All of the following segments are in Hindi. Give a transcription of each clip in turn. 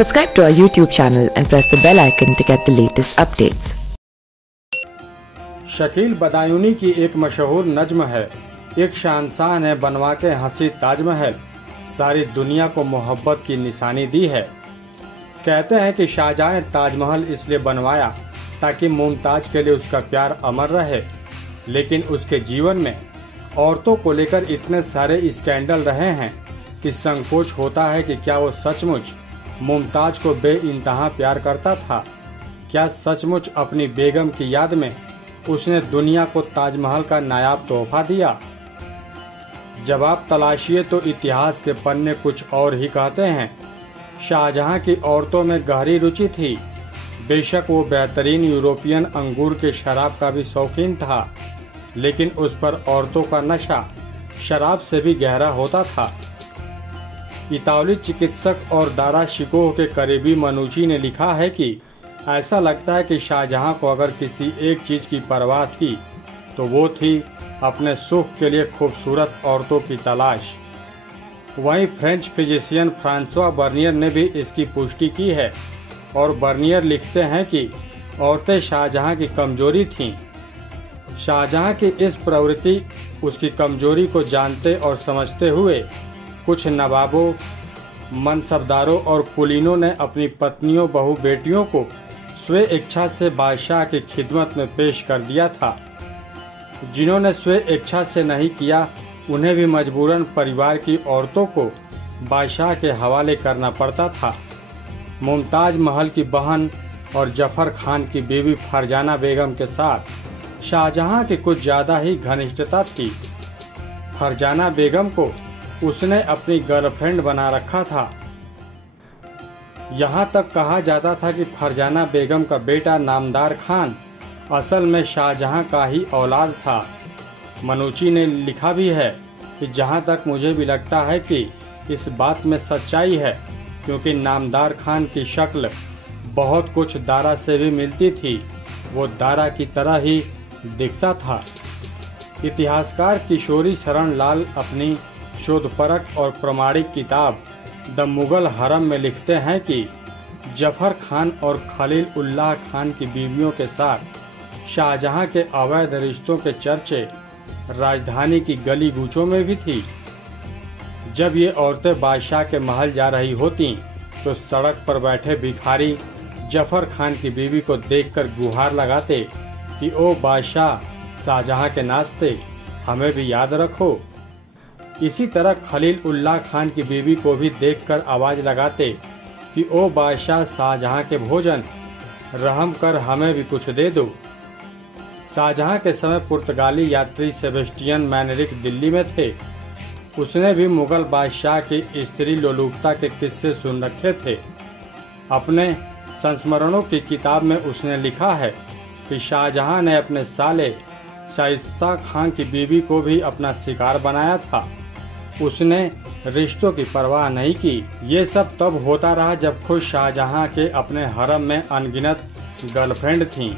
Subscribe to our YouTube channel and press the bell icon to get the latest updates. Shakeel Badayuni की एक मशहूर नज्म है, एक शहंशाह ने बनवा के हंसी ताजमहल, सारी दुनिया को मोहब्बत की निशानी दी है। कहते हैं कि शाहजहां ने ताजमहल इसलिए बनवाया ताकि मुमताज के लिए उसका प्यार अमर रहे, लेकिन उसके जीवन में औरतों को लेकर इतने सारे स्कैंडल रहे हैं कि संकोच होता है कि क्या वो सचमुच मुमताज को बेइंतहा प्यार करता था। क्या सचमुच अपनी बेगम की याद में उसने दुनिया को ताजमहल का नायाब तोहफा दिया? जवाब तलाशिए तो इतिहास के पन्ने कुछ और ही कहते हैं। शाहजहां की औरतों में गहरी रुचि थी। बेशक वो बेहतरीन यूरोपियन अंगूर के शराब का भी शौकीन था, लेकिन उस पर औरतों का नशा शराब से भी गहरा होता था। इतालवी चिकित्सक और दारा शिकोह के करीबी मनुची ने लिखा है कि ऐसा लगता है कि शाहजहां को अगर किसी एक चीज की परवाह थी तो वो थी अपने सुख के लिए खूबसूरत औरतों की तलाश। वहीं फ्रेंच फिजिशियन फ्रांसवा बर्नियर ने भी इसकी पुष्टि की है और बर्नियर लिखते हैं कि औरतें शाहजहां की कमजोरी थीं। शाहजहां की इस प्रवृत्ति उसकी कमजोरी को जानते और समझते हुए कुछ नवाबों, मनसबदारों और कुलीनों ने अपनी पत्नियों, बहू बेटियों को स्वे इच्छा से बादशाह की खिदमत में पेश कर दिया था। जिन्होंने स्वे इच्छा से नहीं किया, उन्हें भी मजबूरन परिवार की औरतों को बादशाह के हवाले करना पड़ता था। मुमताज महल की बहन और जफर खान की बीवी फरजाना बेगम के साथ शाहजहां की कुछ ज्यादा ही घनिष्ठता थी। फरजाना बेगम को उसने अपनी गर्लफ्रेंड बना रखा था। यहाँ तक कहा जाता था कि फरजाना बेगम का बेटा नामदार खान असल में शाहजहां का ही औलाद था। मनुची ने लिखा भी है कि जहाँ तक मुझे भी लगता है कि इस बात में सच्चाई है, क्योंकि नामदार खान की शक्ल बहुत कुछ दारा से भी मिलती थी। वो दारा की तरह ही दिखता था। इतिहासकार किशोरी शरण लाल अपनी शोधपरक और प्रमाणिक किताब द मुगल हरम में लिखते हैं कि जफर खान और खलील उल्लाह खान की बीवियों के साथ शाहजहां के अवैध रिश्तों के चर्चे राजधानी की गली गूचों में भी थी। जब ये औरतें बादशाह के महल जा रही होती तो सड़क पर बैठे भिखारी जफर खान की बीवी को देखकर गुहार लगाते कि ओ बादशाह, शाहजहां के नाश्ते हमें भी याद रखो। इसी तरह खलील उल्लाह खान की बीवी को भी देखकर आवाज लगाते कि ओ बादशाह, शाहजहां के भोजन रहम कर हमें भी कुछ दे दो। शाहजहां के समय पुर्तगाली यात्री सेबेस्टियन मैनरिक दिल्ली में थे। उसने भी मुगल बादशाह की स्त्री लोलुपता के किस्से सुन रखे थे। अपने संस्मरणों की किताब में उसने लिखा है कि शाहजहां ने अपने साले शाइस्ता खान की बीवी को भी अपना शिकार बनाया था। उसने रिश्तों की परवाह नहीं की। ये सब तब होता रहा जब खुद शाहजहां के अपने हरम में अनगिनत गर्लफ्रेंड थीं।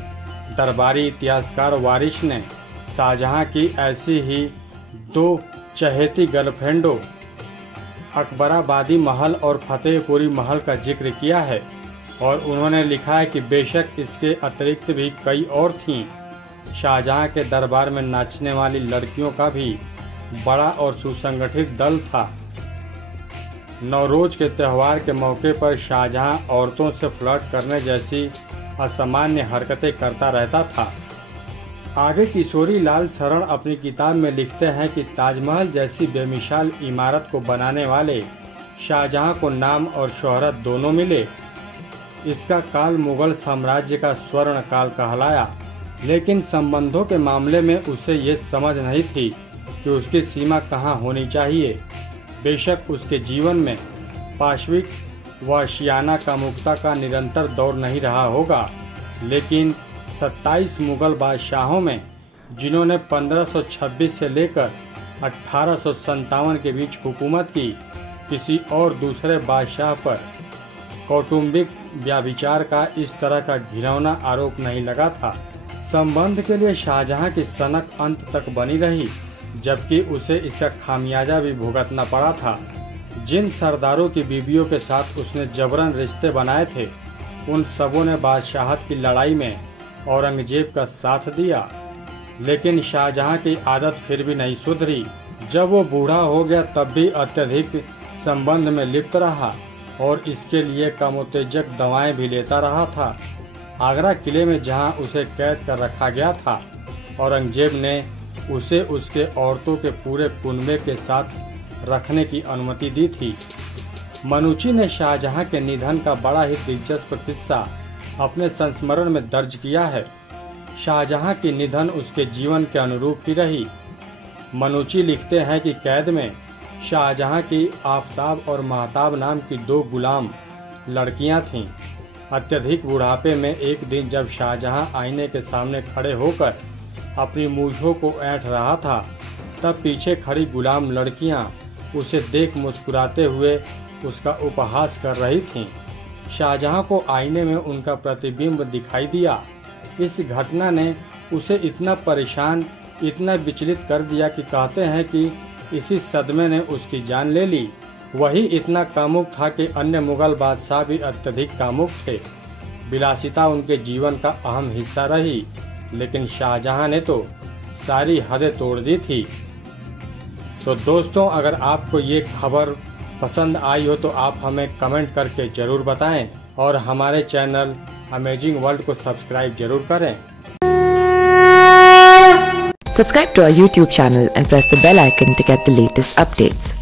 दरबारी इतिहासकार वारिश ने शाहजहां की ऐसी ही दो चहेती गर्लफ्रेंडों अकबराबादी महल और फतेहपुरी महल का जिक्र किया है और उन्होंने लिखा है कि बेशक इसके अतिरिक्त भी कई और थीं। शाहजहां के दरबार में नाचने वाली लड़कियों का भी बड़ा और सुसंगठित दल था। नवरोज के त्योहार के मौके पर शाहजहां औरतों से फ्लर्ट करने जैसी असामान्य हरकतें करता रहता था। आगे किशोरी लाल शरण अपनी किताब में लिखते हैं कि ताजमहल जैसी बेमिसाल इमारत को बनाने वाले शाहजहां को नाम और शोहरत दोनों मिले। इसका काल मुगल साम्राज्य का स्वर्ण काल कहलाया, लेकिन संबंधों के मामले में उसे ये समझ नहीं थी कि उसकी सीमा कहाँ होनी चाहिए। बेशक उसके जीवन में पाशविक व शियाना कामुकता का निरंतर दौर नहीं रहा होगा, लेकिन 27 मुगल बादशाहों में जिन्होंने 1526 से लेकर 1857 के बीच हुकूमत की, किसी और दूसरे बादशाह पर कौटुंबिक व्याभिचार का इस तरह का घिनौना आरोप नहीं लगा था। संबंध के लिए शाहजहां की सनक अंत तक बनी रही, जबकि उसे इसका खामियाजा भी भुगतना पड़ा था। जिन सरदारों की बीवियों के साथ उसने जबरन रिश्ते बनाए थे, उन सबों ने बादशाहत की लड़ाई में औरंगजेब का साथ दिया। लेकिन शाहजहां की आदत फिर भी नहीं सुधरी। जब वो बूढ़ा हो गया तब भी अत्यधिक संबंध में लिप्त रहा और इसके लिए कामोत्तेजक दवाएं भी लेता रहा था। आगरा किले में जहां उसे कैद कर रखा गया था, औरंगजेब ने उसे उसके औरतों के पूरे कुनबे के साथ रखने की अनुमति दी थी। मनुची ने शाहजहां के निधन का बड़ा ही दिलचस्प किस्सा अपने संस्मरण में दर्ज किया है। शाहजहां की निधन उसके जीवन के अनुरूप ही रही। मनुची लिखते हैं कि कैद में शाहजहां की आफताब और महताब नाम की 2 गुलाम लड़कियां थीं। अत्यधिक बुढ़ापे में एक दिन जब शाहजहां आईने के सामने खड़े होकर अपनी मूंछों को ऐंठ रहा था, तब पीछे खड़ी गुलाम लड़कियां उसे देख मुस्कुराते हुए उसका उपहास कर रही थीं। शाहजहां को आईने में उनका प्रतिबिंब दिखाई दिया। इस घटना ने उसे इतना परेशान, इतना विचलित कर दिया कि कहते हैं कि इसी सदमे ने उसकी जान ले ली। वही इतना कामुक था कि अन्य मुगल बादशाह भी अत्यधिक कामुक थे। विलासिता उनके जीवन का अहम हिस्सा रही, लेकिन शाहजहां ने तो सारी हदें तोड़ दी थी। तो दोस्तों, अगर आपको ये खबर पसंद आई हो तो आप हमें कमेंट करके जरूर बताएं और हमारे चैनल अमेजिंग वर्ल्ड को सब्सक्राइब जरूर करें। Subscribe to our YouTube channel and press the bell icon to get the latest updates.